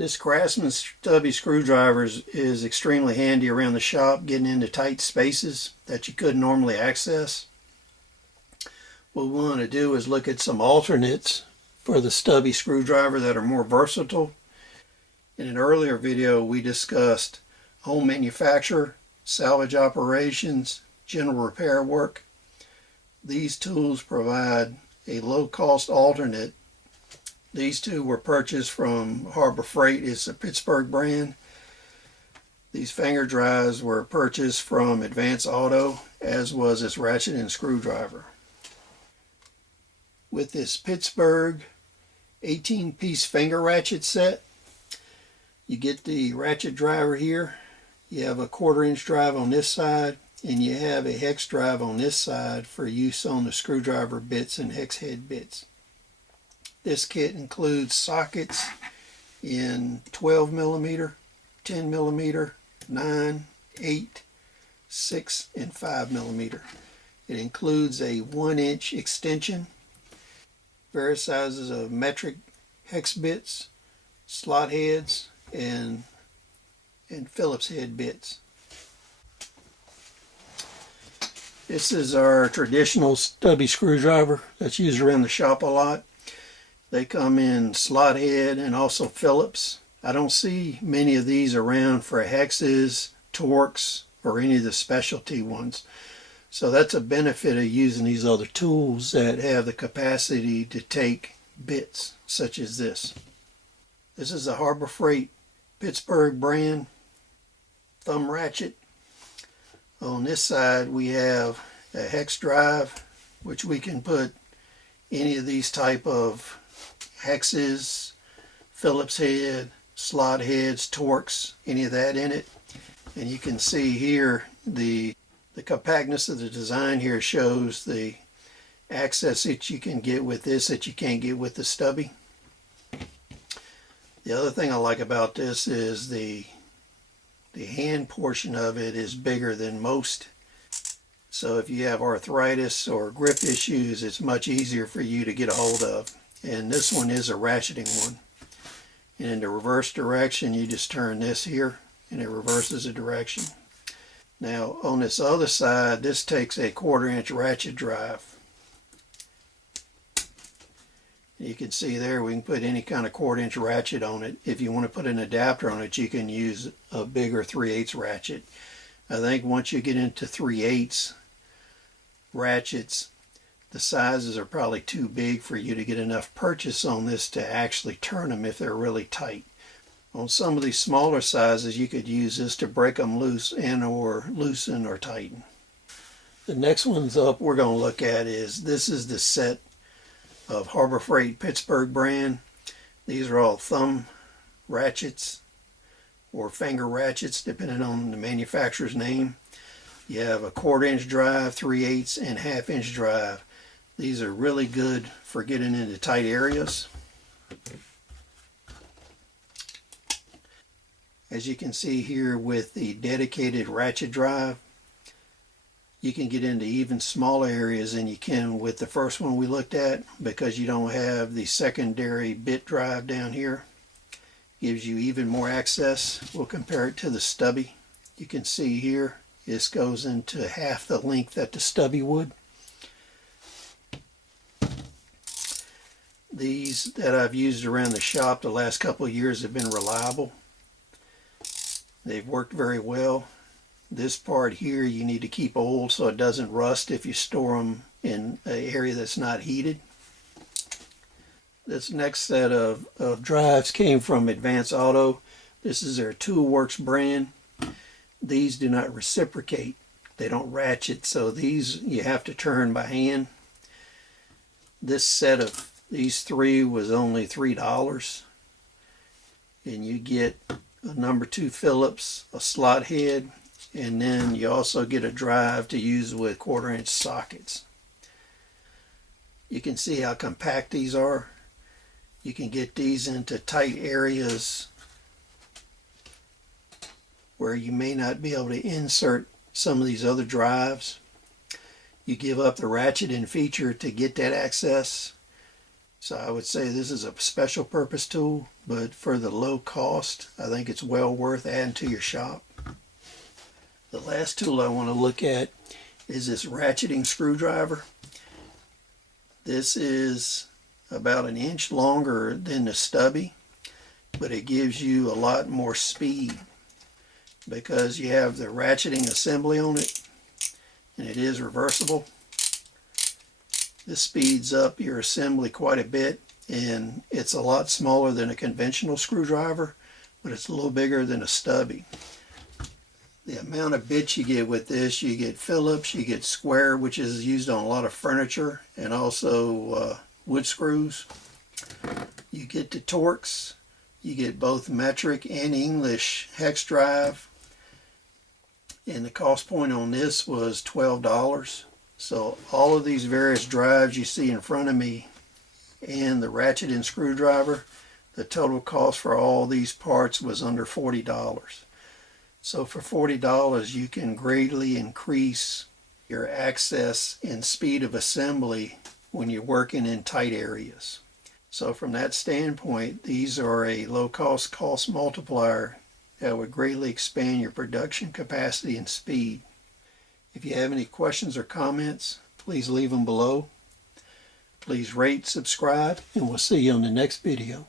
This Craftsman stubby screwdriver is extremely handy around the shop, getting into tight spaces that you couldn't normally access. What we want to do is look at some alternates for the stubby screwdriver that are more versatile. In an earlier video, we discussed home manufacture, salvage operations, general repair work. These tools provide a low-cost alternate. These two were purchased from Harbor Freight. It's a Pittsburgh brand. These finger drives were purchased from Advance Auto, as was its ratchet and screwdriver. With this Pittsburgh 18-piece finger ratchet set, you get the ratchet driver here. You have a 1/4-inch drive on this side, and you have a hex drive on this side for use on the screwdriver bits and hex head bits. This kit includes sockets in 12 millimeter, 10 millimeter, 9, 8, 6, and 5 millimeter. It includes a 1-inch extension, various sizes of metric hex bits, slot heads, and Phillips head bits. This is our traditional stubby screwdriver that's used around the shop a lot. They come in slot head and also Phillips. I don't see many of these around for hexes, torques, or any of the specialty ones. So that's a benefit of using these other tools that have the capacity to take bits such as this. This is a Harbor Freight Pittsburgh brand thumb ratchet. On this side we have a hex drive, which we can put any of these type of hexes, Phillips head, slot heads, torques, any of that in it. And you can see here the compactness of the design here shows the access that you can get with this that you can't get with the stubby. The other thing I like about this is the hand portion of it is bigger than most. So if you have arthritis or grip issues, it's much easier for you to get a hold of. And this one is a ratcheting one. And in the reverse direction, you just turn this here and it reverses the direction. Now on this other side, this takes a 1/4-inch ratchet drive. You can see there we can put any kind of 1/4-inch ratchet on it. If you want to put an adapter on it, you can use a bigger 3/8 ratchet. I think once you get into 3/8 ratchets, the sizes are probably too big for you to get enough purchase on this to actually turn them if they're really tight. On some of these smaller sizes, you could use this to break them loose and or loosen or tighten. The next one's up we're going to look at is, this is the set of Harbor Freight Pittsburgh brand. These are all thumb ratchets or finger ratchets depending on the manufacturer's name. You have a 1/4-inch drive, 3/8, and 1/2-inch drive. These are really good for getting into tight areas. As you can see here with the dedicated ratchet drive, you can get into even smaller areas than you can with the first one we looked at, because you don't have the secondary bit drive down here. Gives you even more access. We'll compare it to the stubby. You can see here this goes into half the length that the stubby would. These that I've used around the shop the last couple of years have been reliable. They've worked very well. This part here you need to keep old so it doesn't rust if you store them in an area that's not heated. This next set of drives came from Advance Auto. This is their Toolworks brand. These do not reciprocate. They don't ratchet, so these you have to turn by hand. This set of these three was only $3. And you get a number 2 Phillips, a slot head, and then you also get a drive to use with 1/4-inch sockets. You can see how compact these are. You can get these into tight areas where you may not be able to insert some of these other drives. You give up the ratcheting feature to get that access. So I would say this is a special purpose tool, but for the low cost, I think it's well worth adding to your shop. The last tool I want to look at is this ratcheting screwdriver. This is about an inch longer than the stubby, but it gives you a lot more speed because you have the ratcheting assembly on it, and it is reversible. This speeds up your assembly quite a bit, and it's a lot smaller than a conventional screwdriver, but it's a little bigger than a stubby. The amount of bits you get with this, you get Phillips, you get square, which is used on a lot of furniture, and also wood screws. You get the Torx, you get both metric and English hex drive, and the cost point on this was $12. So all of these various drives you see in front of me and the ratchet and screwdriver, the total cost for all these parts was under $40. So for $40 you can greatly increase your access and speed of assembly when you're working in tight areas. So from that standpoint, these are a low-cost cost multiplier that would greatly expand your production capacity and speed. If you have any questions or comments, please leave them below. Please rate, subscribe, and we'll see you on the next video.